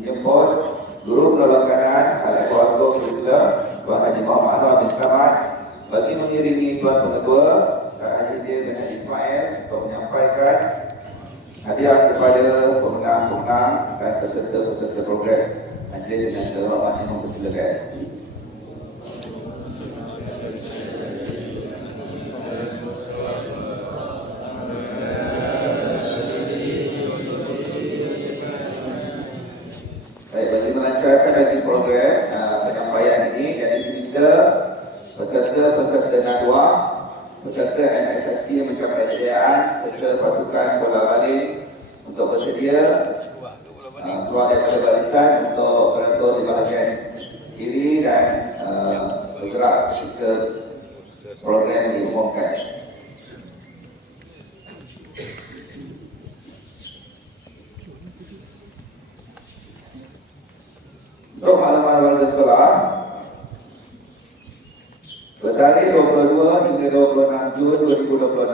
menjemput guru penolong kanan Khalid Keluarga Perintah Tuan Haji Muhammad Anwar bin Selamat bagi mengiringi Tuan Pengetua Kak Haji Dia bin Haji Ismail untuk menyampaikan hadiah kepada pemenang-pemenang dan peserta-peserta program. Majlis dengan terhormat yang mempersilakan. Baik, bagi melancarkan lagi program penyampaian ini, jadi kita peserta-peserta Nadwa, peserta NSST yang mencapai kejayaan serta pasukan bola balik untuk bersedia keluar daripada barisan untuk beratur di bahagian kiri dan bergerak ketika program diumumkan. Untuk makluman warga sekolah, pada 22 hingga 26 Jun 2026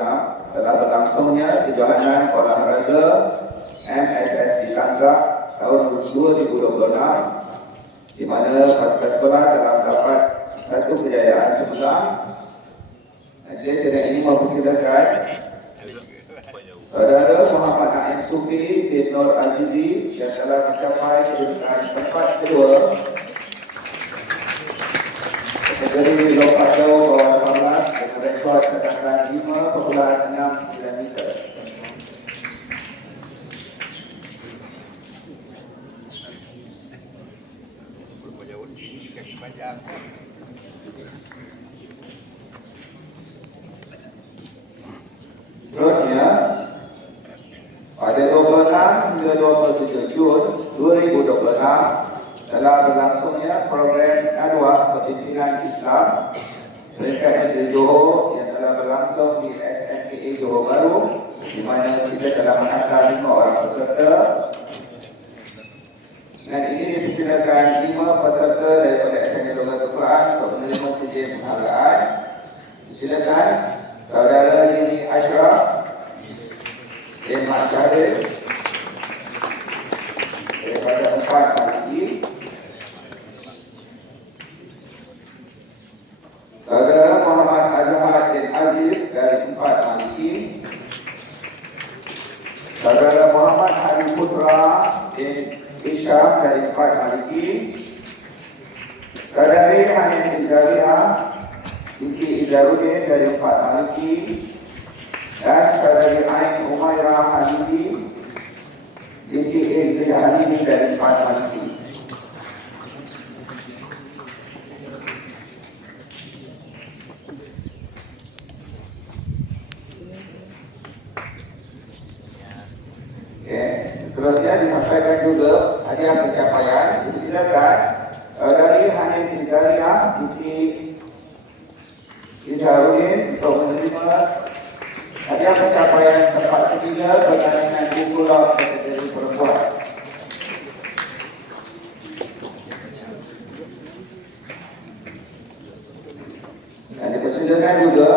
telah berlangsungnya kejohanan olahraga MSS di Tanggap tahun 2026 di mana pasukan sekolah telah mendapat satu kejayaan cemerlang. Majlis sidang ini mempersilakan Saudara Muhammad Naim Sufi bin Nur Azizi yang telah mencapai kedudukan tempat kedua kategori lompat jauh bawah 18 dengan rekod kedatangan 5.69 meter. Seterusnya, pada 26 hingga 27 Jun 2026 telah berlangsungnya program Nadwa Kepimpinan Islam peringkat negeri Johor yang telah berlangsung di SMKA Johor Bahru, di mana kita telah menghantar 5 orang peserta. Dan ini dipersilakan 5 peserta daripada SMK Logat Al-Quran untuk menerima sijil penghargaan. Silakan Saudara Lini Ashraf bin Mat Syahrir daripada 4 Maliki, Saudara Muhammad Azhar bin Aziz dari 4 Maliki, Saudara Muhammad Hari Putra bin Isyam dari 4 Maliki, Saudari Hanin Izzariah binti Izzaruddin dari 4 Maliki, dan Saudari Ain Umairah Halibi binti Izri Halibi dari 4 Maliki. Seterusnya disampaikan juga hadiah pencapaian. Dipersilakan dari Hanin Izzariah binti Izzaruddin untuk menerima hadiah pencapaian tempat ketiga pertandingan buku laut kategori perempuan. Dan dipersilakan juga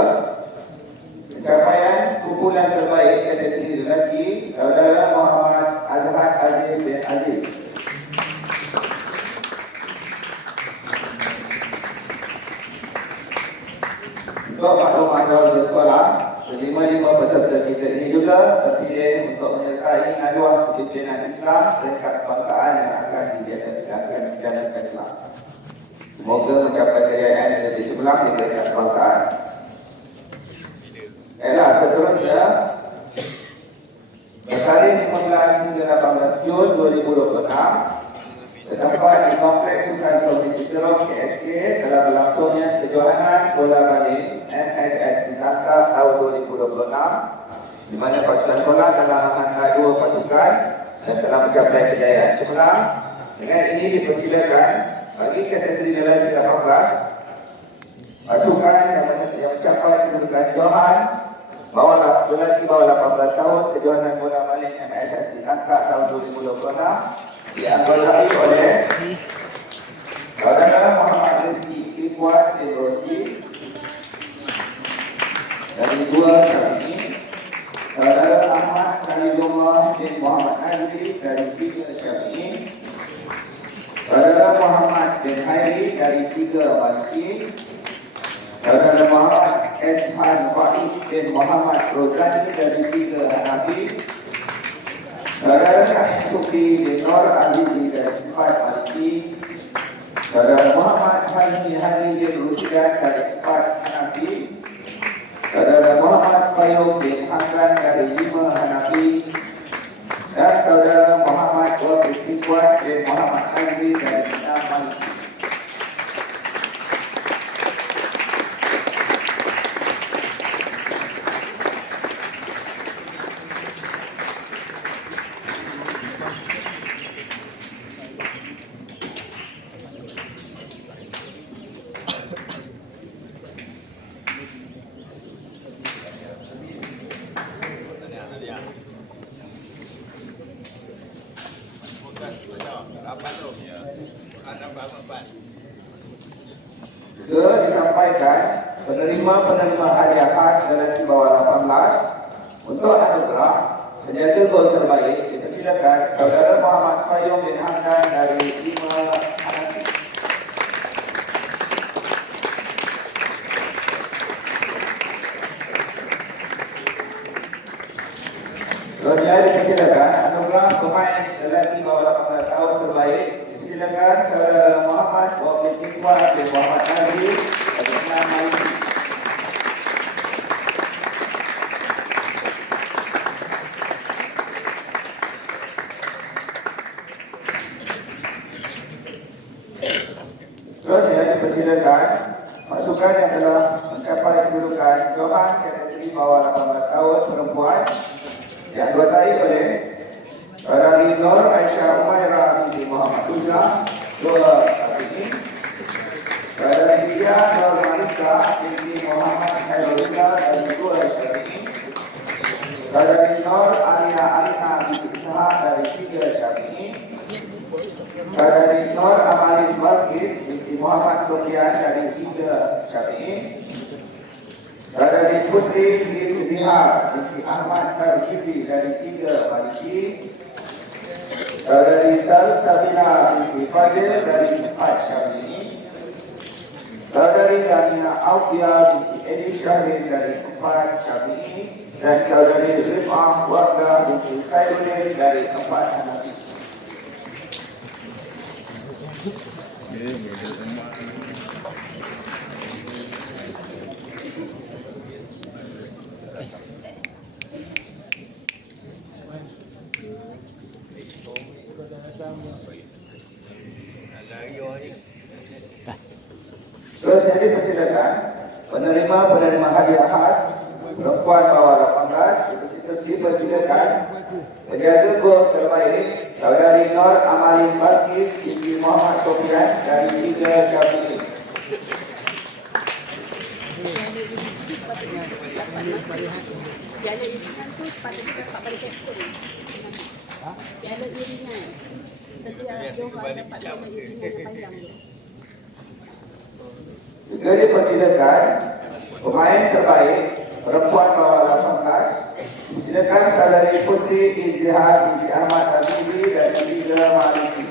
pencapaian kumpulan terbaik kategori lelaki Saudara Muhammad Azhar Aziz bin Aziz. Untuk makluman warga sekolah, 5 peserta kita ini juga terpilih untuk menyertai Nadwa Kepimpinan Islam peringkat kebangsaan yang akan dijalankan kelak. Semoga mencapai kejayaan yang lebih cemerlang di peringkat kebangsaan. Seterusnya, hari 15 hingga 18 Jun 2026 terdapat di Kompleks Sukan Provinsi Serong KSK telah berlangsungnya kejohanan bola balik MSS di Tangkap tahun 2026 di mana pasukan sekolah telah menghantar 2 pasukan dan telah mencapai kejayaan cemerlang. Dengan ini dipersilakan bagi kategori lelaki 18 pasukan yang mencapai kedudukan johan lelaki bawah 18 tahun kejohanan bola balik MSS di Tangkap tahun 2026 dianggap oleh Saudara Muhammad Rizki Ikhwan bin Rosdi dari 2 Syafii, Saudara Ahmad Khalidullah bin Muhammad Azri dari 3 Syafii, Saudara Muhammad bin Hairi dari 3 Maliki. Saudara Muhammad Eshan Faiz bin Muhammad Rozani dari 3 Hanafi. Saudara Syukri bin Nur Azizi dari 4 Maliki. Saudara Muhammad Hani Hani bin Rusdan dari 4 Hanafi. Saudara Muhammad Qayyum bin Hasan dari 5 Hanafi. Dan saudara Muhammad Wafid Tikwan bin Muhammad Haji dari 6 Maliki. Juga disampaikan penerima-penerima hadiah khas lelaki bawah 18 untuk anugerah penjaga gol terbaik dipersilakan saudara Muhammad Qayyum bin Hamdan dari 5 Hanafi. Selanjutnya dipersilakan anugerah pemain lelaki bawah 18 tahun terbaik dipersilakan saudara Muhammad Wafid Tikwan bin Muhammad Haji dari 6 Maliki. Selanjutnya dipersilakan pasukan yang telah mencapai kedudukan Johan kategori bawah 18 tahun perempuan dianggotai oleh Saudari Nur Aisyah Umairah binti Muhammad Uzza 2 Syafi'i, Saudari Dia Nur Malika binti Muhammad Khairulza dari 2 Syafi'i, Saudari Nur Alina Alina binti Ishaq dari 3 Syafi'i, Saudari Nur Amalin Balkis binti Muhammad Sofian dari 3 Syafi'i, Saudari Putri binti Zihar binti Ahmad Tarjibi dari 3 Maliki, Saudari Sabina binti Fadil dari 4 Syafi'i, Saudari Damina Aufia binti Edi Syahrin dari 4 Syafi'i, dan Saudari Rifah Warga binti Khairuddin dari 4 Hanafi. Selanjutnya dipersilakan penerima hadiah khas perempuan bawah 18 dipersilakan penjaga gol terbaik Saudari Nur Amalin Balkis binti Muhammad Sofian dari 3 Syafi'i. Piala iringan tu sepatutnya dapat balik ekor. Piala iringan. Setiap Johan dapat piala iringan panjang tu. Juga dipersilakan pemain terbaik perempuan bawah 18 silakan Saudari Putri Izhar binti Ahmad Habibi dari 3 Maliki.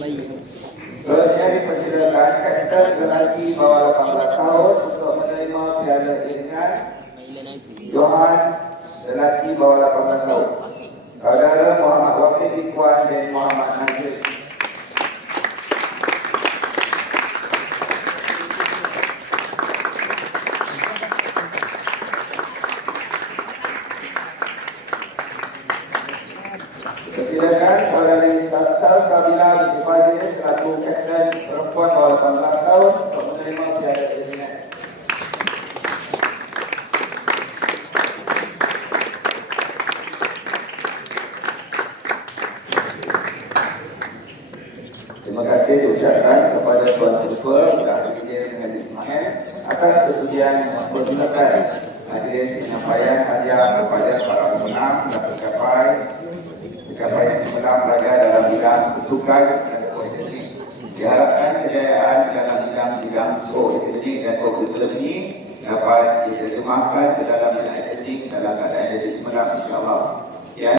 Selanjutnya dipersilakan kapten lelaki bawah 18 tahun untuk menerima piala iringan Johan lelaki bawah 18 tahun Saudara Muhammad Wafid Tikwan bin Muhammad Nazir. Persilakan Saudari Sabina binti Fadil selaku kapten perempuan bawah 18 tahun untuk menerima piala iringan. Terima kasih diucapkan kepada Tuan Ketua Budak Presiden dengan Ismail atas kesudian mempergunakan majlis penyampaian hadiah kepada para pemenang dan pencapaian pemenang pelajar dalam bidang kesukan dan politeknik. Diharapkan kejayaan dalam bidang dalam akademik dan kurikulum ini dapat diterjemahkan ke dalam bidang akademik dalam keadaan yang semalam, insyaAllah.